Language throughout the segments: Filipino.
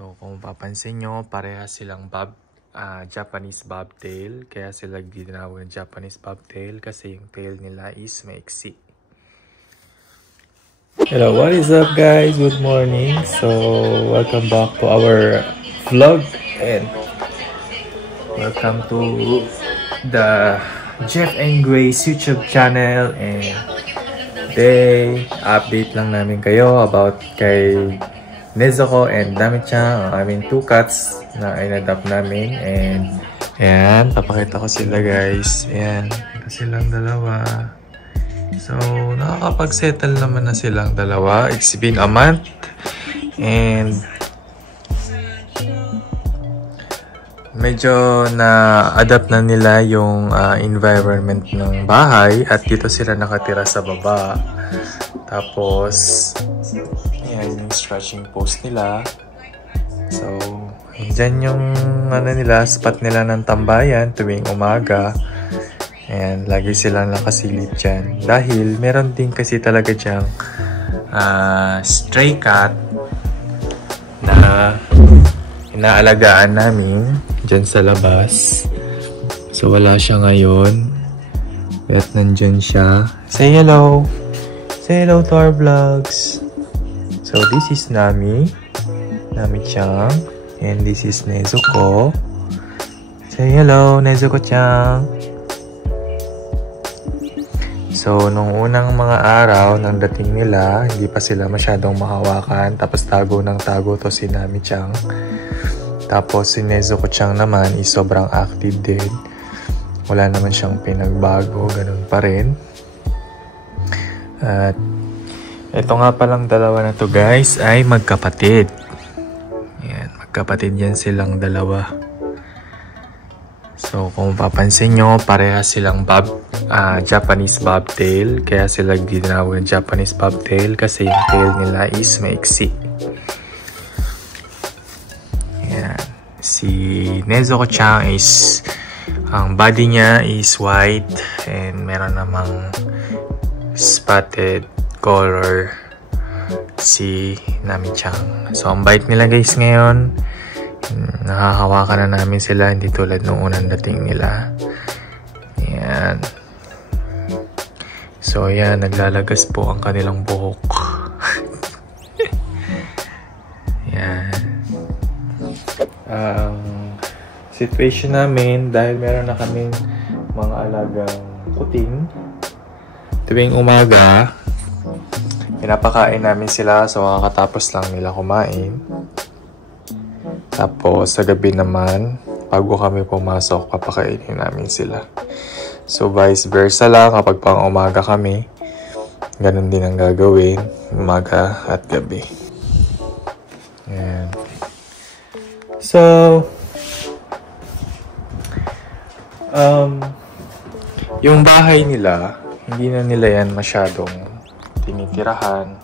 So kung papansin nyo, parehas silang Japanese bobtail. Kaya sila ginawag ng Japanese bobtail kasi yung tail nila is maiksi. Hello, what is up guys? Good morning. So welcome back to our vlog and welcome to the Jeff and Grace YouTube channel. And today, update lang namin kayo about kay Nezuko and Nami-chan, I mean 2 cats na in-adopt namin. And ayan, papakita ko sila guys. Ayan, ito silang dalawa. So, nakakapag-settle naman na silang dalawa. It's been a month. And medyo na-adapt na nila yung environment ng bahay. At dito sila nakatira sa baba. Tapos ayan yung stretching post nila. So, dyan yung nila, spot nila ng tambayan tuwing umaga. And lagi silang nakasilip dyan. Dahil meron din kasi talaga dyang stray cat na inaalagaan namin dyan sa labas. So, wala siya ngayon. Kaya't nandyan siya. Say hello! Say hello to our vlogs! So, this is Nami-chan. And this is Nezuko. Say hello, Nezuko-chan! So, nung unang mga araw ng dating nila, hindi pa sila masyadong mahawakan. Tapos tago ng tago to si Nami-chan. Tapos si Nezuko-chan naman is sobrang active din. Wala naman siyang pinagbago, ganun pa rin. At ito nga palang dalawa na to guys ay magkapatid. Ayan, magkapatid yan silang dalawa. So kung papansin nyo, parehas silang Japanese bobtail. Kaya sila ginawag ng Japanese bobtail kasi yung tail nila is maiksi. Ayan. Si Nezuko-chan is ang body niya is white and meron namang spotted color si Nami-chan. So, ang bite nila guys ngayon. Nakahawakan na namin sila. Hindi tulad nung unang dating nila. Ayan. So, ayan. Naglalagas po ang kanilang buhok. Ayan. Situation namin dahil meron na kaming mga alagang kuting. Tuwing umaga, pinapakain namin sila so kakatapos lang nila kumain. Tapos sa gabi naman, bago kami pumasok, papakainin namin sila. So vice versa lang kapag pang umaga kami, ganun din ang gagawin, umaga at gabi. Ayan. So, yung bahay nila, hindi na nila yan masyadong tinitirahan.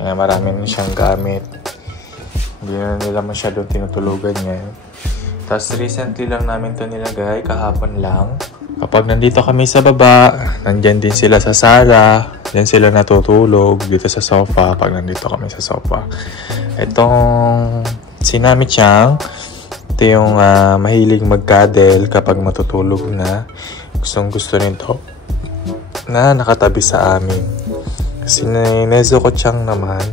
Marami na siyang gamit. Hindi na nila masyadong tinutulugan yan. Tapos recently lang namin ito nilagay, kahapon lang. Kapag nandito kami sa baba, nandyan din sila sa sala. Diyan sila natutulog dito sa sofa pag nandito kami sa sofa. Itong si Nami-chan, ito yung mahilig mag-cuddle kapag matutulog na. Gustong gusto nito na nakatabi sa amin. Kasi Nezuko-chan naman,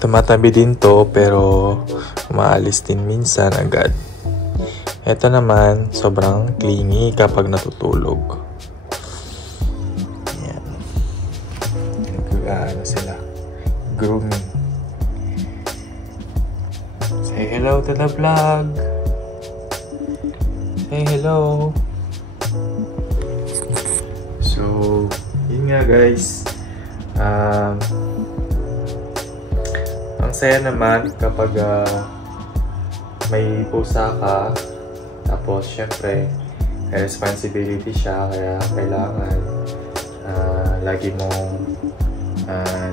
tumatabi din to pero umaalis din minsan agad. Ito naman, sobrang clingy kapag natutulog. Ayan. Ano sila? Grooming. Say hello to the vlog. Say hello. So, yun nga guys. Ang saya naman kapag may pusa ka. Tapos, syempre, may responsibility siya. Kaya kailangan lagi mong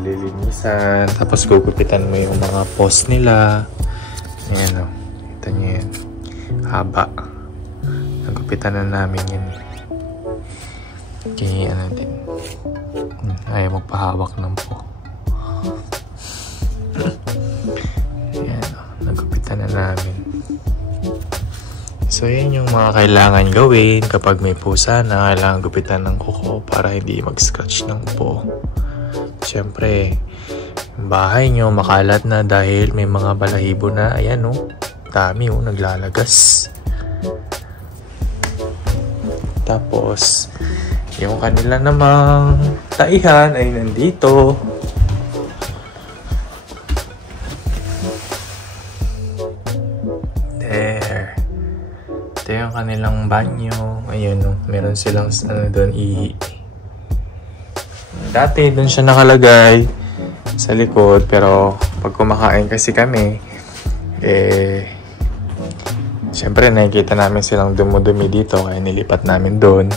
lilinisan. Tapos, gugupitan mo yung mga paws nila. Ayan o. Kita nyo yan. Haba. Nagupitan na namin yun. Okay, ano din. Ayaw magpahawak ng po. Ayan. na namin. So, yan yung mga kailangan gawin kapag may pusa na kailangan gupitan ng kuko para hindi mag-scratch ng po. Siyempre, yung bahay nyo makalat na dahil may mga balahibo na. Ayan o, dami o, naglalagas. Tapos, yung kanila namang taihan ay nandito. There. Ito yung kanilang banyo. Ayun o, meron silang doon ihi. Dati doon siya nakalagay sa likod, pero pag kumakain kasi kami, syempre nakikita namin silang dumudumi dito, kaya nilipat namin doon.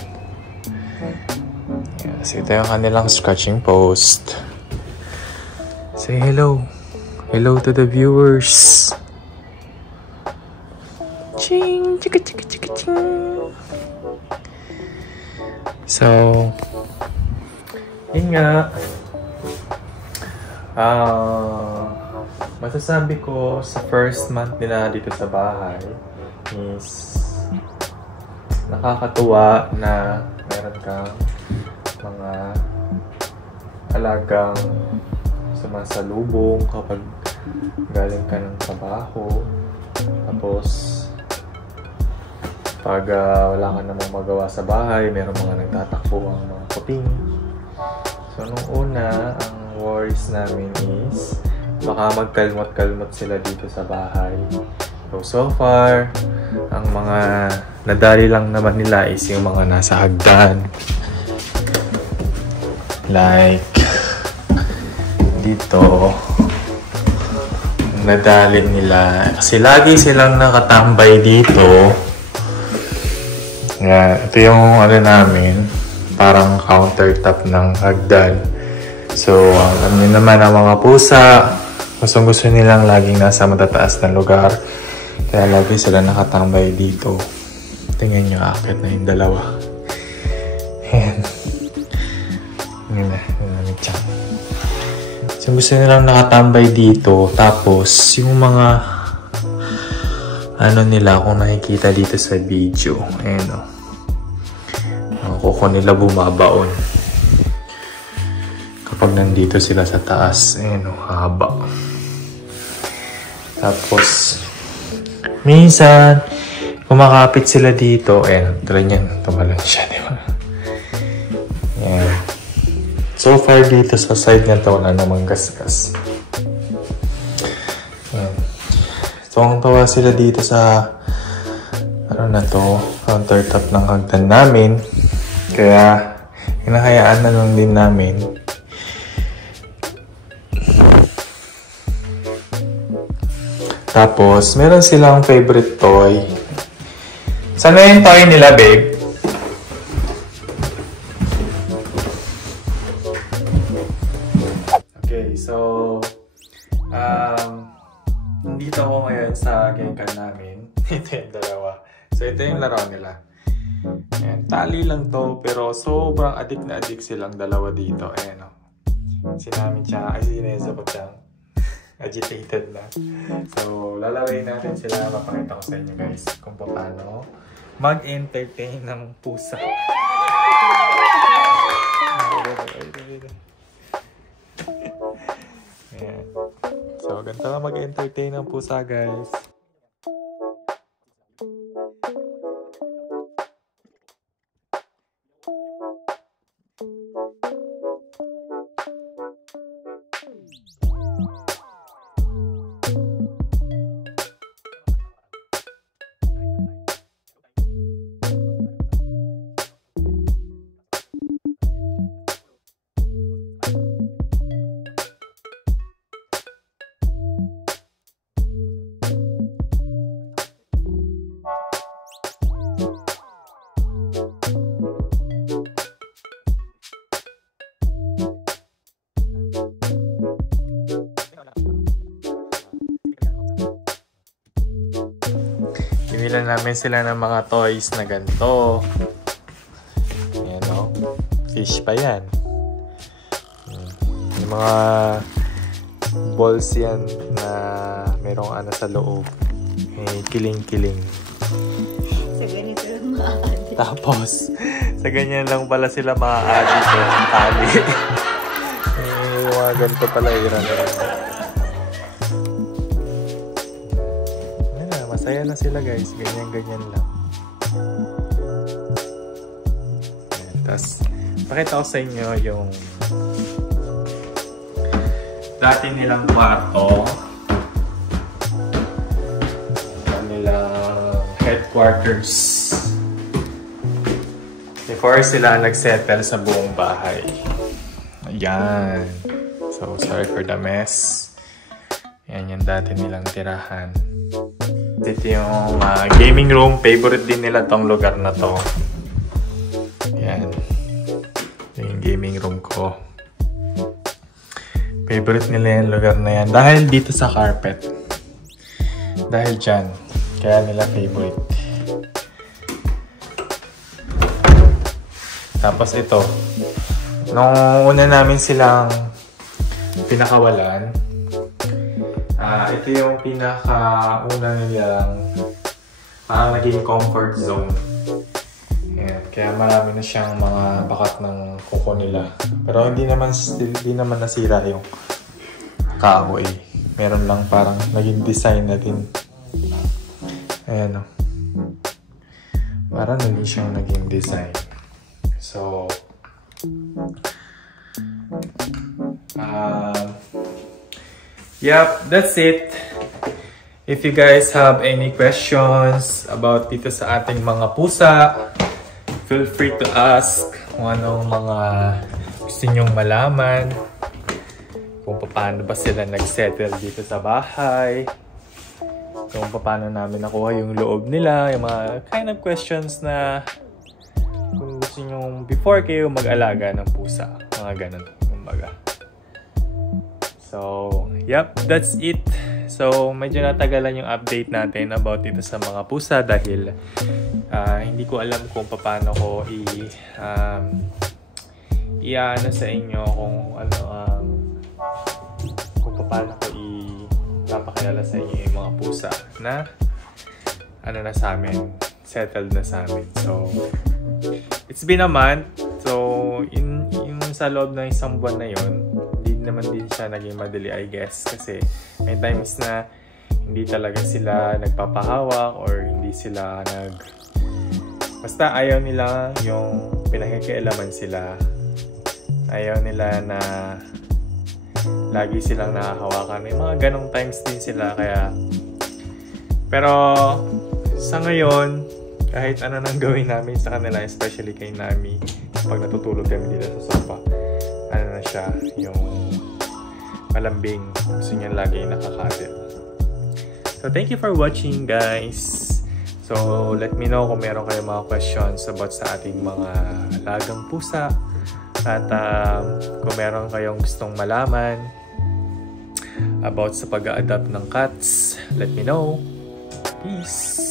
Yes, ito yung kanilang scratching post. Say hello. Hello to the viewers. Ching, chika chika chika ching. So, yun nga. Masasabi ko sa first month nila dito sa bahay is nakakatuwa na meron kang mga alagang sumasalubong kapag galing ka ng trabaho. Tapos pag wala ka namang magawa sa bahay, meron mga nagtatakbo ang mga puting. So nung una, ang worries namin is baka magkalmot-kalmot sila dito sa bahay. So far, ang mga nadali lang naman nila is yung mga nasa hagdan. Like, dito, nadali nila. Kasi lagi silang nakatambay dito. Yan, ito yung ano namin, parang countertop ng hagdan. So, alam niyo naman ang mga pusa, gusto nilang laging nasa matataas na lugar. Kaya lagi sila nakatambay dito. Tingnan nyo, akit na yung dalawa. Ayan. Ayan na, tiyan. So, gusto nilang nakatambay dito. Tapos, yung mga ano nila, kung nakikita dito sa video. Ayan o. Ang kuko nila bumabaon. Kapag nandito sila sa taas. Ayan o, haba. Tapos, minsan, kumakapit sila dito. Ayan, try niyan. Tumalon siya, di ba? Ayan. So far dito sa side na to, wala namang gasgas. Ayan. Tuwang-tawa sila dito sa ano na to, countertop ng hagdan namin. Kaya, hinahayaan na lang din namin. Tapos, meron silang favorite toy. Sana yung toy nila, babe? Okay, so, nandito ako ngayon sa genkan namin. Ito yung dalawa. So, ito yung laro nila. Ayan, tali lang to, pero sobrang adik na adik silang dalawa dito. Ayan o. Si namin siya, ay si Neza ko siya. Agitated na. So, lalawin natin sila. Papakita ko sa inyo guys kung paano mag-entertain ng pusa. Ayan. So, ganito na mag-entertain ng pusa guys. Binila namin sila ng mga toys na ganito. Ayan o. Fish pa yan. Yung mga balls yan na merong ano sa loob. May kiling-kiling. Sa ganito lang maaari. Tapos, sa ganyan lang pala sila maaari ko. Tali. Yung mga ganito pala iran. Masaya na sila guys. Ganyan-ganyan lang. Tapos, pakita ko sa inyo yung dati nilang kwarto. Nilang headquarters. Before sila nagsettle sa buong bahay. Ayan. So, sorry for the mess. Ayan yung dati nilang tirahan. Ito yung gaming room. Favorite din nila tong lugar na to. Ayan. Ito yung gaming room ko. Favorite nila yung lugar na yan. Dahil dito sa carpet. Dahil dyan. Kaya nila favorite. Tapos ito. Nung una namin silang pinakawalan. Ito yung pinakauna nilang parang naging comfort zone. Ayan. Kaya marami na siyang mga bakat ng kuko nila. Pero hindi naman nasira yung kahoy. Meron lang parang naging design na din. Ayan o. Parang naging siyang naging design. So, yep, that's it. If you guys have any questions about dito sa ating mga pusa, feel free to ask kung anong mga gusto nyong malaman. Kung paano ba sila nag-settle dito sa bahay. Kung paano namin nakuha yung loob nila. Yung mga kind of questions na kung gusto nyong before kayo mag-alaga ng pusa. Mga ganun. Kumbaga. So, yep, that's it. So, medyo natagalan yung update natin about dito sa mga pusa dahil hindi ko alam kung paano ko i-ano sa inyo kung ano kung paano ko i-papakilala sa inyo yung mga pusa na ano na sa amin, settled na sa amin. So, it's been a month. So, yung sa loob ng isang buwan na yun, naman din siya naging madali, I guess, kasi may times na hindi talaga sila nagpapahawak or hindi sila basta ayaw nila yung pinakikialaman sila, ayaw nila na lagi silang nakahawakan, may mga ganong times din sila, kaya pero sa ngayon kahit ano nang gawin namin sa kanila, especially kay Nami, pag natutulog kami dito sa sofa, ano na siya, yung malambing. Gusto niya lagi nakakatil. So, thank you for watching, guys. So, let me know kung meron kayong mga questions about sa ating mga alagang pusa. At kung meron kayong gustong malaman about sa pag-a-adapt ng cats, let me know. Peace!